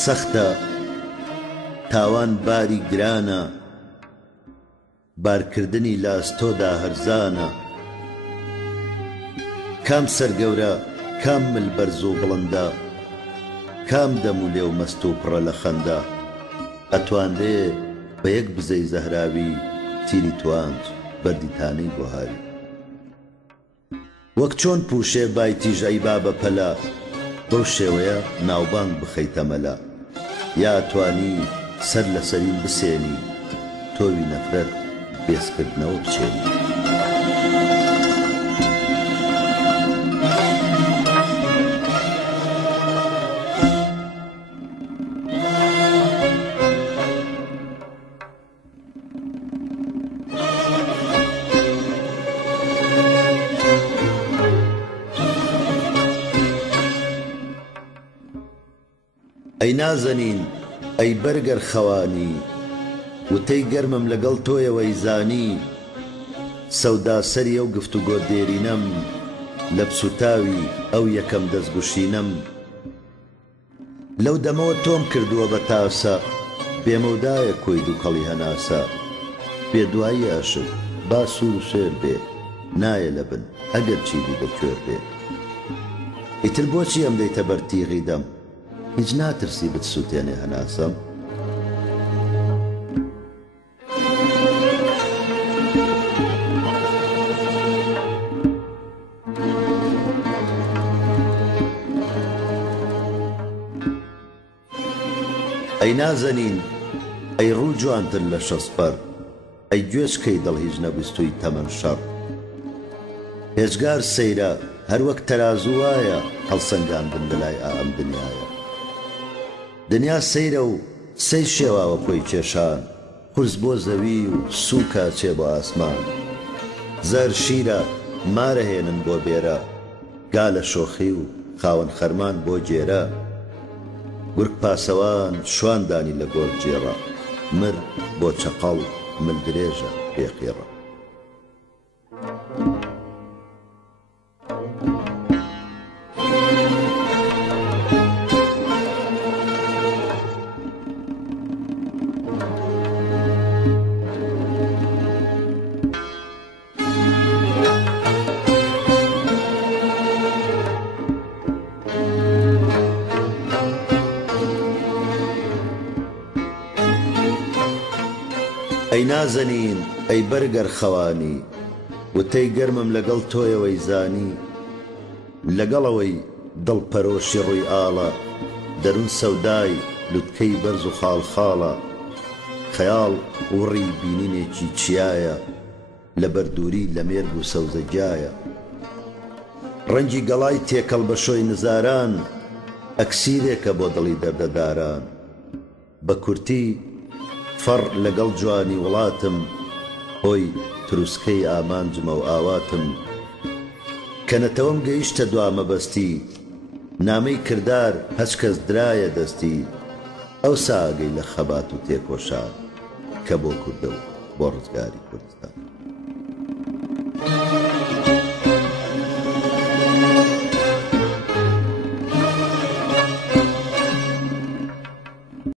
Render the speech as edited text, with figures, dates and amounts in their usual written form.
سەختە، تاوان باری گرانە، بارکردنی لاستۆدا هەرزانە. کام سەرگەورە، کام مل بەرز و بڵندە، کام دەم و لێو مەست و پڕە لە خەندە. ئەتوانرێ بە یەک بزەی زەهراوی تیری توانج بەردیتانەی بۆ هاوی. وەک چۆن پوشێ بای تیژەی با بە پەلە، بەو شێوەیە ناوبانگ بخەیتە مەلە. یا توانی سەر لە سەرین بسێنی، تۆوی نەفرەت بێزکردنەوە بچێنی. ئەی نازەنین، ئەی بەرگەر خەوانی، وتەی گەرمم لەگەڵ تۆیەوەی زانی. سەودا سەری ئەو گفتوگۆ دێرینەم، لە پسوتاوی ئەو یەکەم دەستگوشینەم. لەو دەمەوە تۆم کردووە بە تاسە، بێمەودایە کۆی دووکەڵی هەناسە. بێدوایی عاشق با سوور و سێر بێ، نایە لە بن ئەگەر چیدی بەکوێر بێ. ئیتر بۆچی ئەم دەیتە بەرتیغی دەم، هیچ ناترسی بتسووتێنێ هەناسەم. ئەی نازەنین، ئەی ڕوو جوانتر لە شەسپەر، ئەی گوێچکەی دڵ هیچ نەبستووی تەمەن شەڕ. هێزگار سەیرە هەر وەک تەرازوو وایە، هەڵسەنگاندن لەلای ئام دنیایە. دنیا سەیرە و سەی شێواوە خۆی کێشان، قورس بۆ زەوی و سووکە چێ بۆ ئاسمان. زەر شیرە مارە هێنن بۆ بێرە، گا لە شۆخی و خاوەن خەرمان بۆ جێرە. گورگ پاسەوان شواندانی لە گۆڕ جێڕە، مر بۆ چەقەڵ مل درێژە پێقێڕە. ئەی نازەنین، ئەی بەرگەر خەوانی، وتەی گەرمم لەگەڵ تۆیەوەی زانی. لەگەڵەوەی دڵپەرۆشی ڕووی ئاڵە، دەروون سەودای لوتکەی بەرز و خاڵخاڵە. خەیاڵ وڕی بینینێکی چیایە، لە بەردووری لە مێرگ و سەوزەجایە. ڕەنگی گەڵای تێکەڵ بە شۆی نزاران، ئەکسیرێکە بۆ دڵی دەردەداران. بە کورتی فەڕ لەگەڵ جوانی وڵاتم، هۆی تروسکەی ئامانجمە و ئاواتم. کەنەتەوەم گەیشتە دوامەبەستی، نامەی کردار هەچ کەس درایە دەستی. ئەو ساگەی لە خەبات و تێکۆشان، کە بۆ کوردە و بۆ ڕزگاری کوردستان.